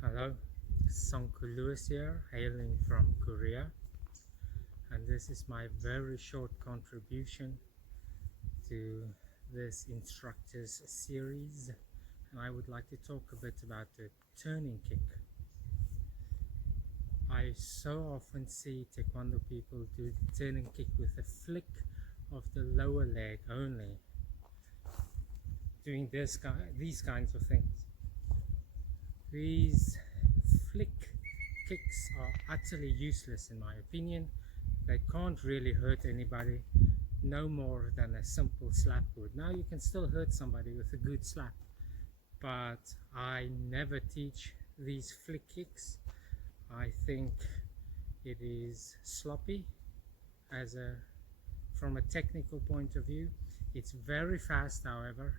Hello, Songku Lewis here, hailing from Korea, and this is my very short contribution to this instructors series, and I would like to talk a bit about the turning kick. I so often see Taekwondo people do the turning kick with a flick of the lower leg only, doing these kinds of things. These flick kicks are utterly useless in my opinion. They can't really hurt anybody, no more than a simple slap would. Now you can still hurt somebody with a good slap, but I never teach these flick kicks. I think it is sloppy from a technical point of view. It's very fast, however.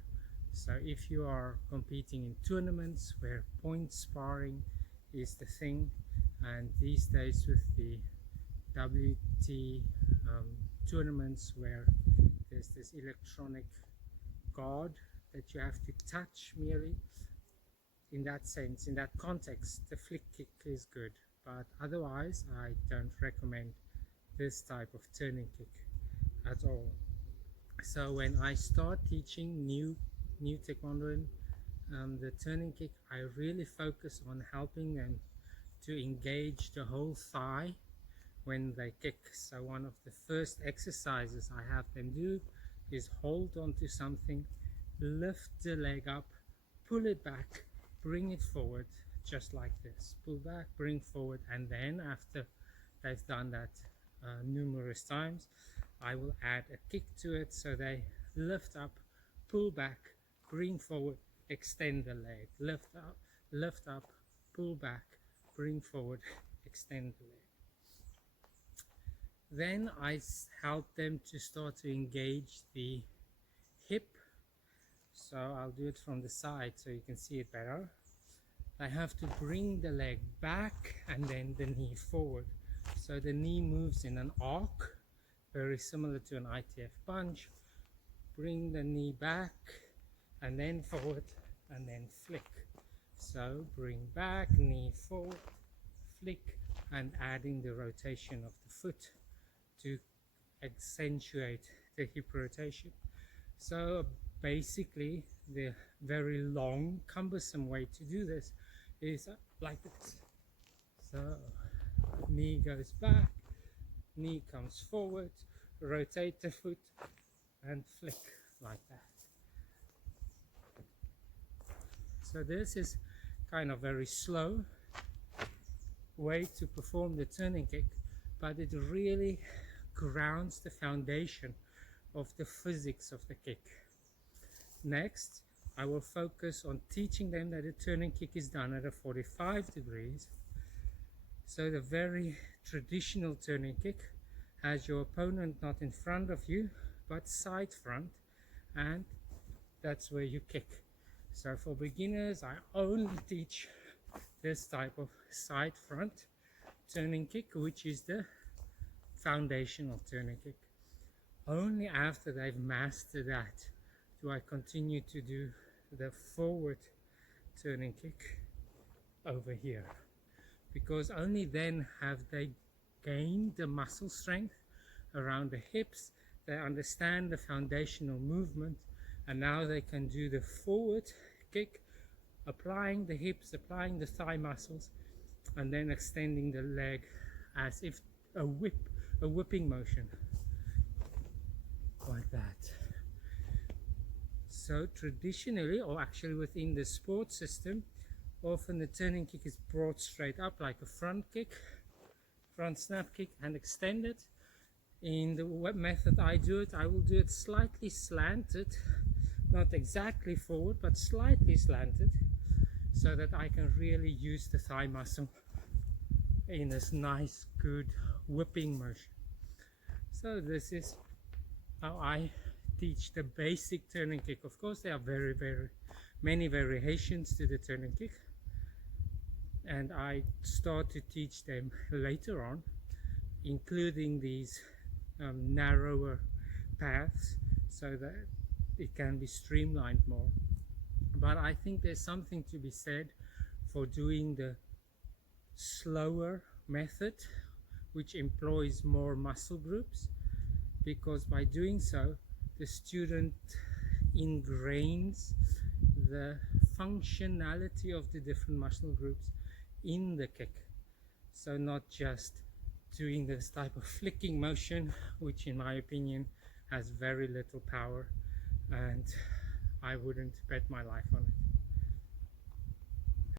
So if you are competing in tournaments where point sparring is the thing, and these days with the WT tournaments where there's this electronic guard that you have to touch merely, in that sense, in that context, the flick kick is good, but otherwise I don't recommend this type of turning kick at all. So when I start teaching new Taekwondo, the turning kick, I really focus on helping them to engage the whole thigh when they kick. So one of the first exercises I have them do is hold onto something, lift the leg up, pull it back, bring it forward, just like this. Pull back, bring forward, and then after they've done that numerous times, I will add a kick to it. So they lift up, pull back, bring forward, extend the leg, lift up, pull back, bring forward, extend the leg. Then I help them to start to engage the hip. So I'll do it from the side so you can see it better. I have to bring the leg back and then the knee forward. So the knee moves in an arc, very similar to an ITF punch. Bring the knee back and then forward and then flick. So bring back, knee forward, flick, and adding the rotation of the foot to accentuate the hip rotation. So basically the very long, cumbersome way to do this is like this. So knee goes back, knee comes forward, rotate the foot and flick like that. So this is kind of very slow way to perform the turning kick, but it really grounds the foundation of the physics of the kick. Next, I will focus on teaching them that the turning kick is done at a 45 degrees. So the very traditional turning kick has your opponent not in front of you, but side front, and that's where you kick. So for beginners, I only teach this type of side front turning kick, which is the foundational turning kick. Only after they've mastered that do I continue to do the forward turning kick over here, because only then have they gained the muscle strength around the hips, they understand the foundational movement, and now they can do the forward kick, applying the hips, applying the thigh muscles, and then extending the leg as if a whipping motion, like that. So traditionally, or actually within the sport system, often the turning kick is brought straight up like a front kick, front snap kick, and extended. In the method I do it, I will do it slightly slanted, not exactly forward, but slightly slanted, so that I can really use the thigh muscle in this nice, good whipping motion. So this is how I teach the basic turning kick. Of course, there are very many variations to the turning kick, and I start to teach them later on, including these narrower paths, so that it can be streamlined more. But I think there's something to be said for doing the slower method, which employs more muscle groups, because by doing so the student ingrains the functionality of the different muscle groups in the kick. So not just doing this type of flicking motion, which in my opinion has very little power, and I wouldn't bet my life on it.